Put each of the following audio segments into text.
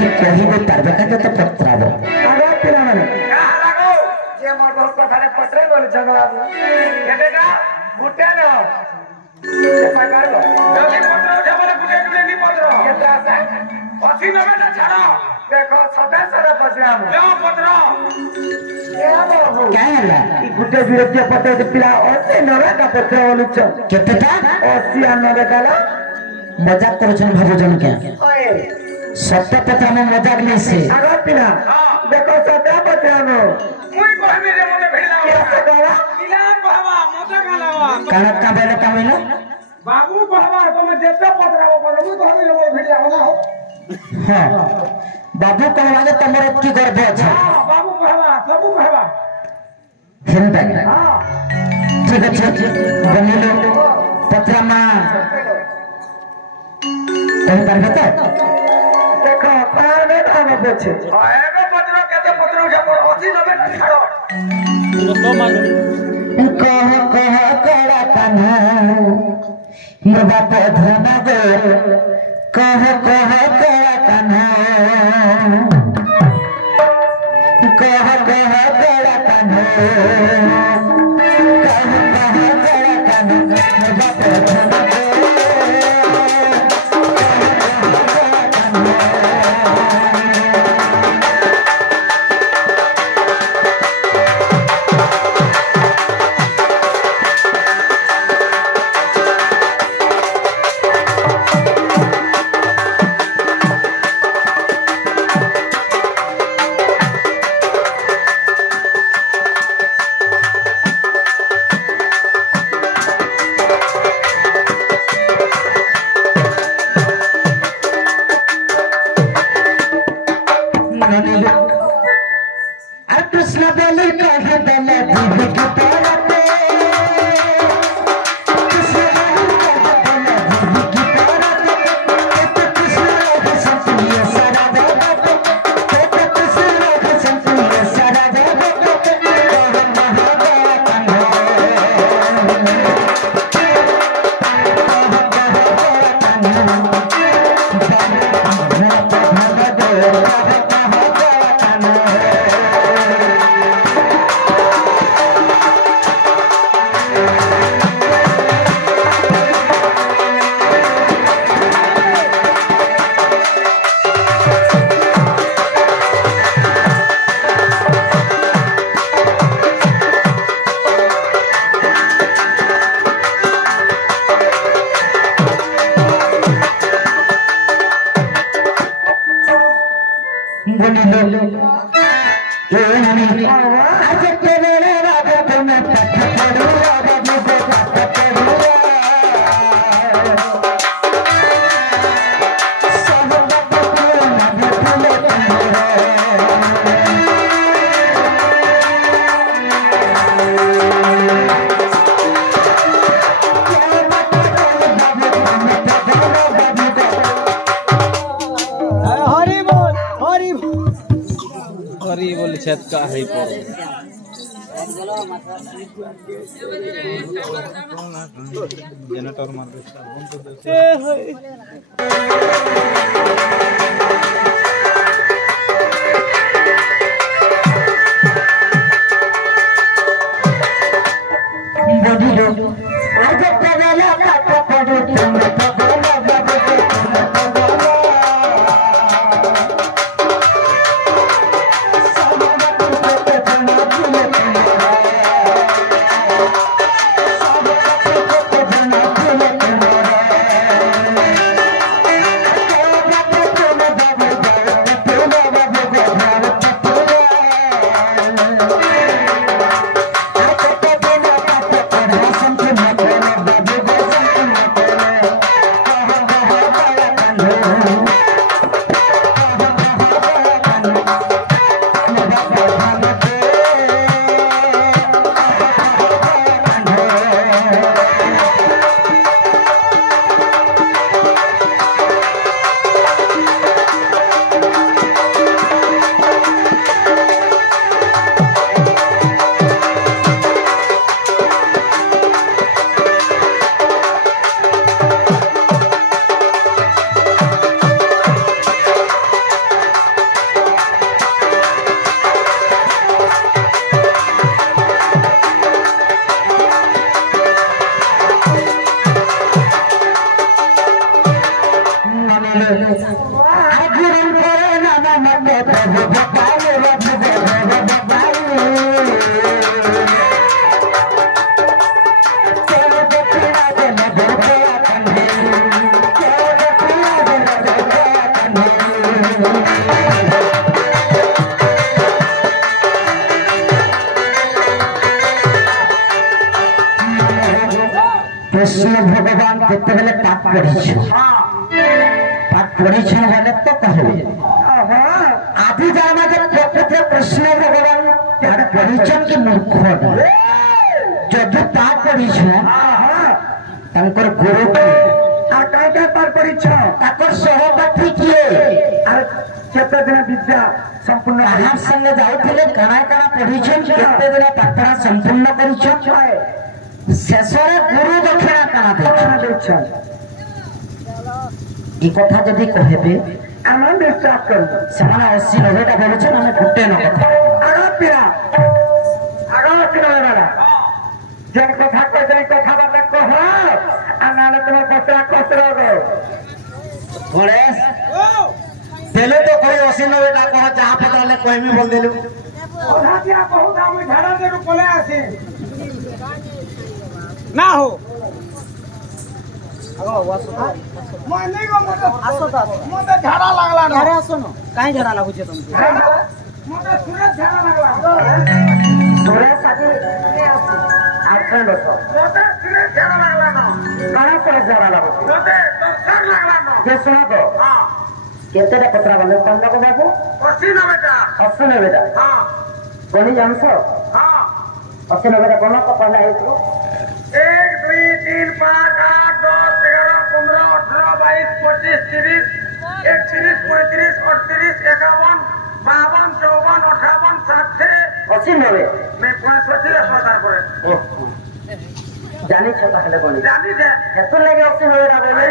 ठीक कहिबे पारबे का तो पत्राबो आगे पिला माने कहां लागो जे मोर बहुत कथा ने पत्रे बोल झगड़ा केटेगा गुटे न ये पाइबारो जल्दी पत्र उठा बोले गुटे गुटे नी पत्र केतरा से 80 90 ना छाड़ो देखो सदा सदा पसराम लो पत्र ए बाबू क्या हला ई गुटे विरोधी पत्र दे पिला 80 90 का पत्र बोलुछ केतेटा 80 90 काला मजाक करछन भाबुजन क्या ओए सत्य पत्र में मजाक नहीं से आगे पिला देखो सदा पसराम मुई कहबे रे मने भेड़ला कैसे कहवा इला कहवा मजा कालावा काना का बेला बाबू कहवा तुम जेते पत्राबो पत्र मुई कहबे रे मोर भेड़ला बना हो हां बाबू कहवाले तमर की गर्भ छ हां बाबू कहवा सबू कहवा हिंदा हां ठीक अछि बनिलो पत्र में कहीं पारबे तो देखो पावे हम बचे आएगा पत्र केते पत्र उठा 80 90 ना छाड़ो कह कड़ा कान्हा मोर बाप धना गो कह कड़ा कान्हा कह कड़ा कान्हा कह कड़ा कान्हा मोर बाप धना गो कृष्ण बोले कहे दले दीदी की तरफ कृष्ण बोले कहे दले दीदी की तरफ तो कृष्ण के संतुलिए सारा जगत तो कृष्ण के संतुलिए सारा जगत छत का है पर जनरेटर मार कृष्ण भगवान केते बेले पाठ पढ़ी वाले तो कहले आदि जाना के प्रकृत कृष्ण भगवान यार परिचय के मूर्ख जदि पाठ पढ़ी तंकर गुरु के आ काटा पर परिचय ताकर सहपाठी किए आ केते दिन विद्या संपूर्ण आहार संग जाउथिले काना काना पढ़ी केते दिन पाठरा संपूर्ण परिचय शेषरे गुरु दक्षिणा काना देखछन ई कथा जदि कहबे आनंद विश्वास कर समान 80 90 टा बोलछन हमें फुटे न कथा आगा पिरा आगा पिरा वाला जन कथा को जन कथा बात कह आनंद तुम पत्रा कतरो गो गणेश देले तो कोई 80 90 टा कह जहां पतरले कोई में बोल देलु ओधा दिया बहुत हम झाड़ा दे पले आसे ना हो आगो वासो माने गो मते झाड़ा लागला न अरे आसो न काई झाड़ा लागु छे तुमके मते सूरज झाड़ा लागला सूरज साथी आखन बसो मते सूरज झाड़ा लागला न काना सूरज झाड़ा लागु मते तो सर लागला न जे सुना तो हां केतेटा पत्रा बने पंदा को बाबू 80 90 टा 80 90 टा हां कोनी जानसो हां 80 90 टा कोना को पंदा हेतु 1 2 3 5 8 10 11 15 18 22 25 30 31 35 38 51 52 54 58 60 80 90 मैं 65 अस्पताल पर जानी छ पहले कोनी जानी है हेतु लगे 80 90 टा बोले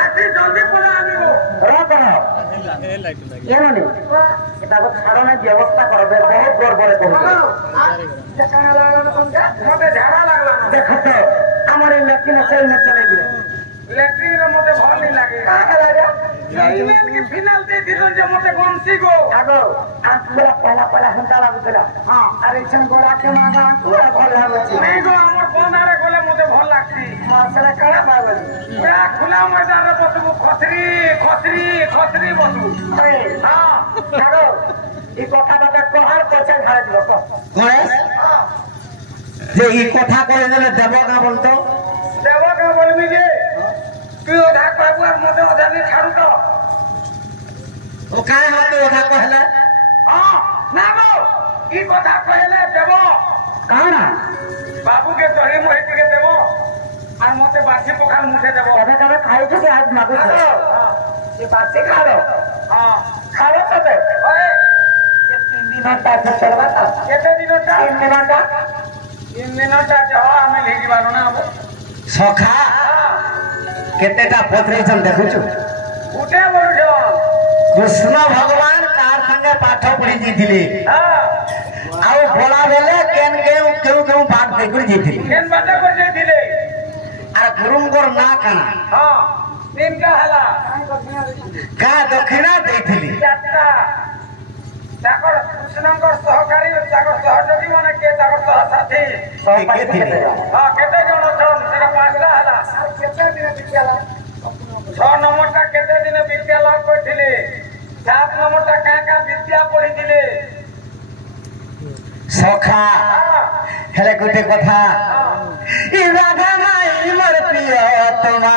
ऐसी जल्दी पड़ा आनिबो रो करो ये ननी किताब छाड़ो ने व्यवस्था करबे बहुत गड़बड़े कहू जकाना लागला न तुमका मते झाड़ा लागला न देखो तो हमारे लड़की ने सही न चलेगी लैट्रिन रे मते भल नहीं लागे का लागे इंग्लैंड की फाइनल दे दिलो जे मते गमसी गो आगो आंखुरा पहला पहला हंता लागुतला हां अरे छन गोरा के मागा पूरा भल लागुची नहीं गो हमर बंदारे गोले मते भल लागती मासला कड़ा पागल पूरा खुला मैदान रे बसबो खसरी बसु हां आगो ई कथा बात कहर पछे झाड़ दिबो को गणेश जे ई कथा कहे देले देबो का बोलतो देवा का बोलबी जे तू ओधा बाबू और मते ओधा नहीं छाड़ू तो ओ काहे हाथ ओधा कहले हां ना गो ई कथा कहले देबो काना बाबू के तोही मोहित के देबो और मते बासी पखाल मुठे देबो कभी कभी खाई थे आज मागो हां ये बात से खा लो हां खावे तो ओए ये 3 दिन का चलवाता केते दिन ता 3 दिन का 3 दिन ता जो हमें लेगी बानो ना अब सखा केतेटा पत्रे छन देखु छु उठे बोलु जो कृष्ण भगवान कार संगे पाठ पढ़ी जीथिले हां आउ बोला बेले केन केउ बात देखि जीथिले केन बात को जे दिले आर गुरुंगोर ना काना हां दिन का हला का दक्षिणा देथिली यात्रा ताकर कृष्णकर सहकारी ताकर सहयोगी माने के ताकर सहसाथी सब के थिले हां केते जण छन सेटा पासला हला केते दिन बितला 6 नंबर ता केते दिन विद्यालय पढ़िले 7 नंबर ता का विद्या पढ़िले सखा हेले गुटे कथा ई राधा माई मोर प्रियतमा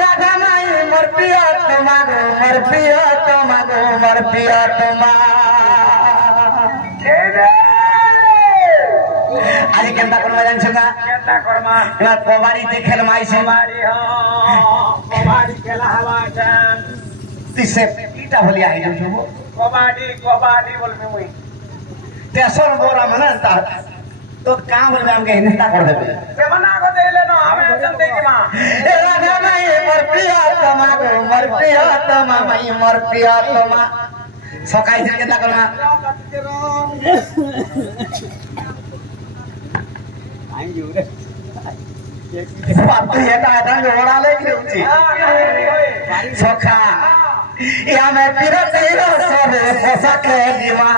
राधा माई मोर प्रियतमा गो मोर प्रियतमा गो मोर प्रियतमा आज केंता करवा जान छगा केता करमा एला कबाड़ी देखेल माई से हमारी हां कबाड़ी खेला हवा जान तिसे ईटा भलिया आई जो कबाड़ी बोलबे मुई तेसर गोरा मन तो काम बोलबे हमके हिंदा कर देबे के बना को देले न हमें जन दे की मां ए राधा माई मोर प्रियतमा गो मोर प्रियतमा माई मोर प्रियतमा सकाई से केता करना आई जू रे बात ये ता जोड़ा ले कि होची सखा या मैं तेरा तेरा सरे फसा के जीवा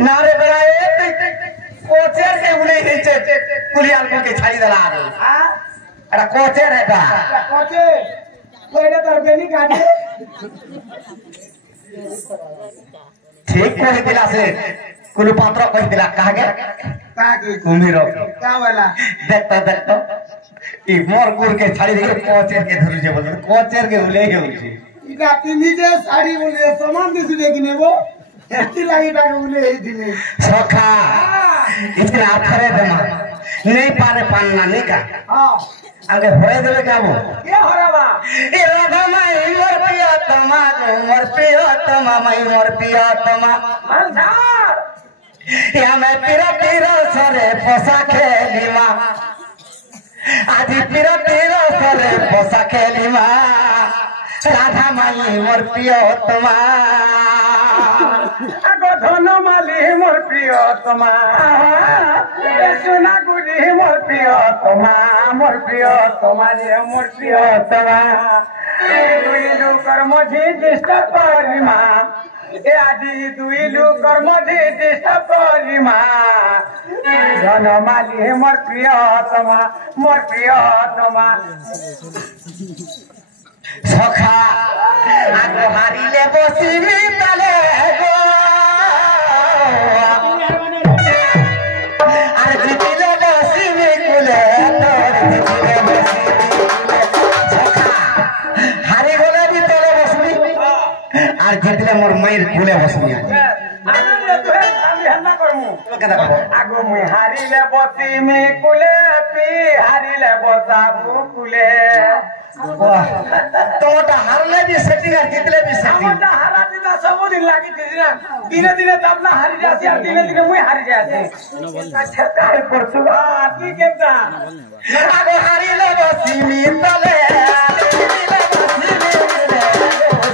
नारे बनाए कोचर के उले नीचे कुलियाल को के छाड़ी दला दे अरे कोचर है का कोईटा तर बेनी काटे ठीक कोई दिला से कुल पात्र कोई दिला कहा गया काकी कुम्हीरो क्या वाला देखता ई मोर गुर के छाड़ी दे कोचर के धरु जे बोल कोचर के उले हे उठी इका पिनी जे साड़ी बोले सामान दिसु देखने वो एती लागी टाके उले हे दिने सखा इतना आखरे दमा नहीं पारे पालना नहीं का हां आगे होए देवे का वो के हरावा ए राधा माई मोर पिया तमा मोर पिया तमा मंझार या मैं तेरा तेरा सरे फसा खेलीमा आज तेरा तेरा सरे फसा खेलीमा राधा माई मोर पिया तमा আগো ধনমালি মোর প্রিয় তোমা সোনা গুরি মোর প্রিয় তোমা রে মোর প্রিয় তোমা দুই লোকর মঝি ডিস্টার্ব করিমা এ আজি দুই লোকর মঝি ডিস্টার্ব করিমা ধনমালি মোর প্রিয় তোমা সখা আগো হারিলে বসিবি তালে গো আর জিতিলে বসিবি কুলে তোর জিতিলে বসিবি সখা হারি গলে বি তলে বসবি আর জিতলে মোর মায়ের কুলে বসবি আগো মুই হারিলে বসিমি কুলে পি হারিলে বসাবু কুলে তোটা হারলে বি সেটিং আর জিতলে বি সেটিং আমারটা হারা দিনা সবদিন লাগি দিনা দিনে দিনে তাপনা হারি যাচ্ছে আর দিনে দিনে মুই হারি যাচ্ছে আচ্ছা কাই করছু তুই কেমটা আগো হারিলে বসিমি তলে জিতলে বসিবি কুলে জিতলে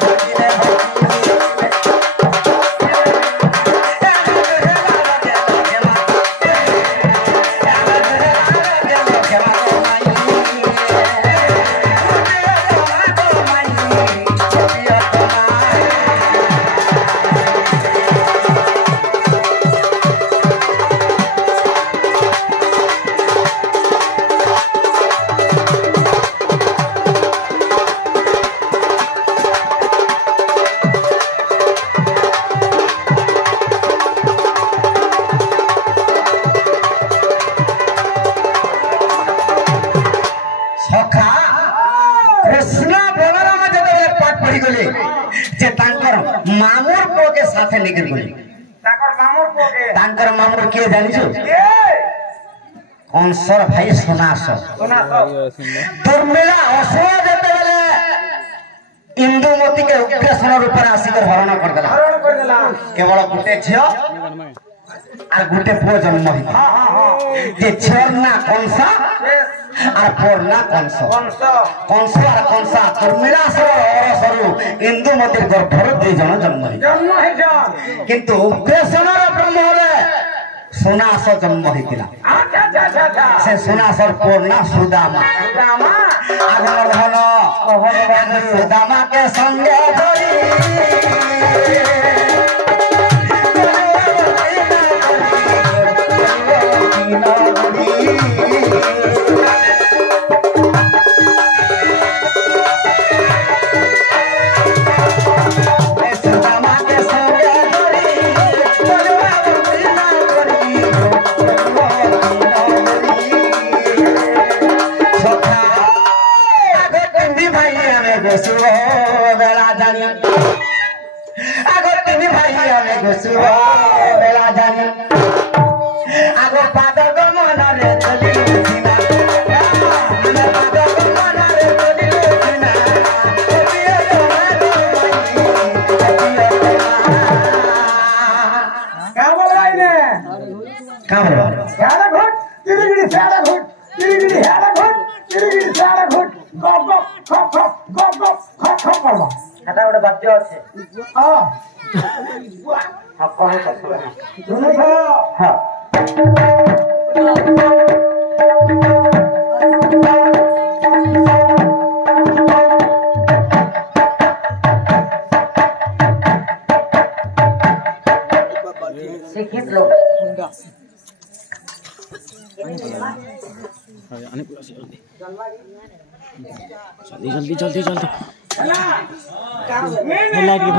मामूर को के साथे निकल गई तांकर मामूर के जानी छो कौन सर भाई सुनास दुर्मिला असो देते बेले इंदुमती के उग्रसन रूप में आसिकर हरण कर देला केवल गुटे झियो আর গুটে পুଅ জন্ম হইছে যে ঝিওর না কংসা আর পুଅর না কংস কংস আর কংসা দুর্মিলাসর অরসরু ইন্দুমতির গর্ভর দুই জন জন্ম হইছে কিন্তু উগ্রসেনর ব্রহ্ম হলে সুনাস জন্ম হইতিলা সে সুনাসর পুଅর না সুদামা আগর ধন সুদামাকে সঙ্গে ধরি हाँ जल्दी जल्दी जल्दी जल्दी चला लाइट के